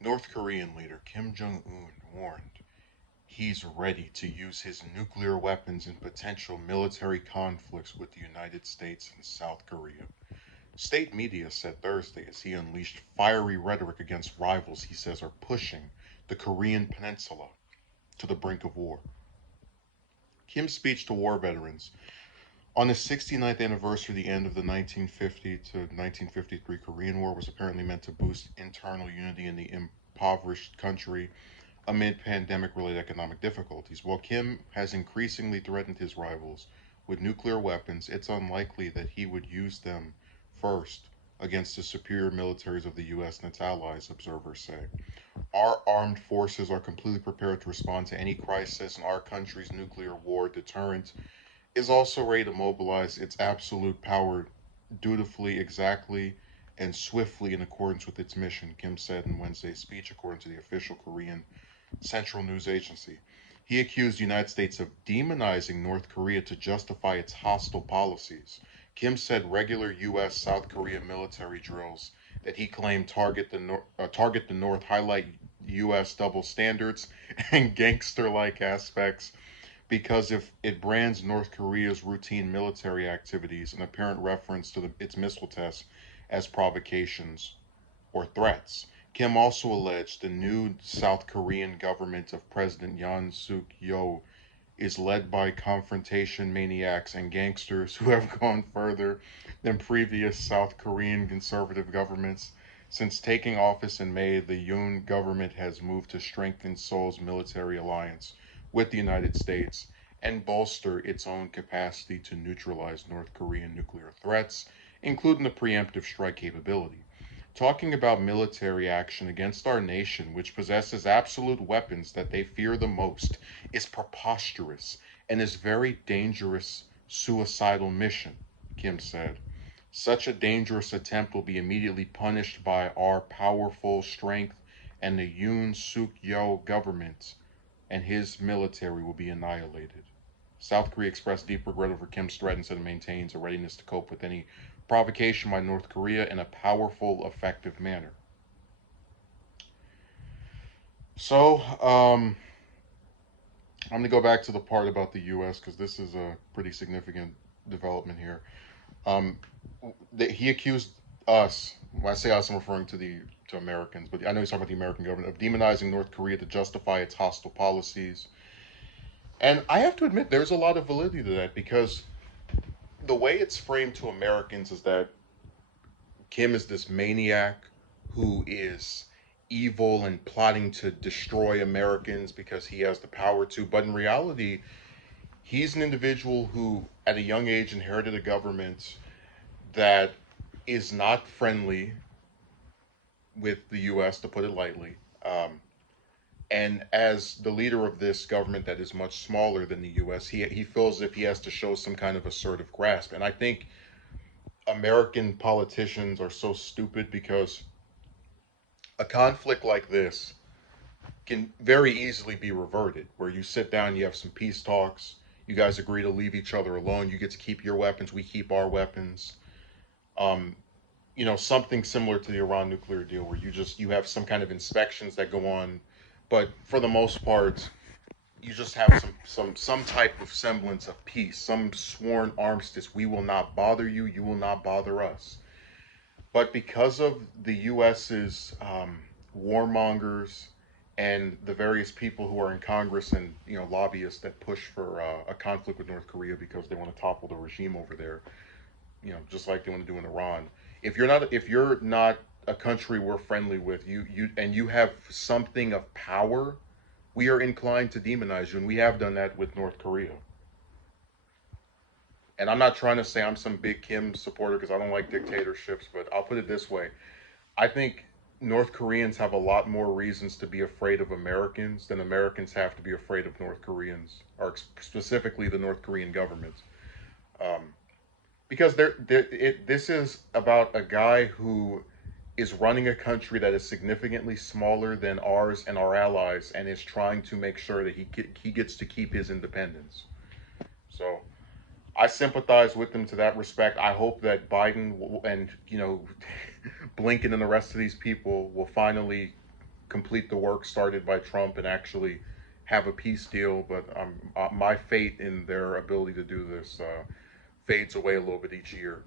North Korean leader Kim Jong-un warned he's ready to use his nuclear weapons in potential military conflicts with the United States and South Korea. State media said Thursday as he unleashed fiery rhetoric against rivals he says are pushing the Korean peninsula to the brink of war. Kim's speech to war veterans on the 69th anniversary of the end of the 1950 to 1953 Korean War was apparently meant to boost internal unity in the impoverished country amid pandemic related economic difficulties. While Kim has increasingly threatened his rivals with nuclear weapons, it's unlikely that he would use them first against the superior militaries of the US and its allies, observers say. Our armed forces are completely prepared to respond to any crisis, and our country's nuclear war deterrent is also ready to mobilize its absolute power dutifully, exactly, and swiftly in accordance with its mission, Kim said in Wednesday's speech, according to the official Korean Central News Agency. He accused the United States of demonizing North Korea to justify its hostile policies. Kim said regular U.S. South Korea military drills that he claimed target the North highlight U.S. double standards and gangster like aspects because if it brands North Korea's routine military activities and apparent reference to its missile tests as provocations or threats. Kim also alleged the new South Korean government of President Yoon Suk Yeol is led by confrontation maniacs and gangsters who have gone further than previous South Korean conservative governments. Since taking office in May, the Yoon government has moved to strengthen Seoul's military alliance with the United States and bolster its own capacity to neutralize North Korean nuclear threats, including the preemptive strike capability. Talking about military action against our nation, which possesses absolute weapons that they fear the most, is preposterous and is very dangerous suicidal mission, Kim said. Such a dangerous attempt will be immediately punished by our powerful strength, and the Yoon Suk Yeol government and his military will be annihilated. South Korea expressed deep regret over Kim's threat and said it maintains a readiness to cope with any provocation by North Korea in a powerful, effective manner. So, I'm going to go back to the part about the U.S. because this is a pretty significant development here. Um, he accused us. When I say us, I'm referring to the to Americans, but I know he's talking about the American government of demonizing North Korea to justify its hostile policies. And I have to admit, there's a lot of validity to that because the way it's framed to Americans is that Kim is this maniac who is evil and plotting to destroy Americans because he has the power to. But in reality, he's an individual who, at a young age, inherited a government that is not friendly with the U.S., to put it lightly. And as the leader of this government that is much smaller than the U.S., he feels as if he has to show some kind of assertive grasp. And I think American politicians are so stupid because a conflict like this can very easily be reverted, where you sit down, you have some peace talks, you guys agree to leave each other alone, you get to keep your weapons, we keep our weapons. Um, something similar to the Iran nuclear deal, where you have some kind of inspections that go on, but for the most part, you just have some type of semblance of peace, some sworn armistice. We will not bother you, you will not bother us. But because of the U.S.'s warmongers and the various people who are in Congress and lobbyists that push for a conflict with North Korea because they want to topple the regime over there, just like they want to do in Iran. If you're not a country we're friendly with, you have something of power, we are inclined to demonize you, and we have done that with North Korea. And I'm not trying to say I'm some big Kim supporter because I don't like dictatorships, but I'll put it this way: I think North Koreans have a lot more reasons to be afraid of Americans than Americans have to be afraid of North Koreans, or specifically the North Korean government. Um, because this is about a guy who is running a country that is significantly smaller than ours and our allies, and is trying to make sure that he gets to keep his independence. So I sympathize with him to that respect. I hope that Biden and Blinken and the rest of these people will finally complete the work started by Trump and actually have a peace deal. But my faith in their ability to do this fades away a little bit each year.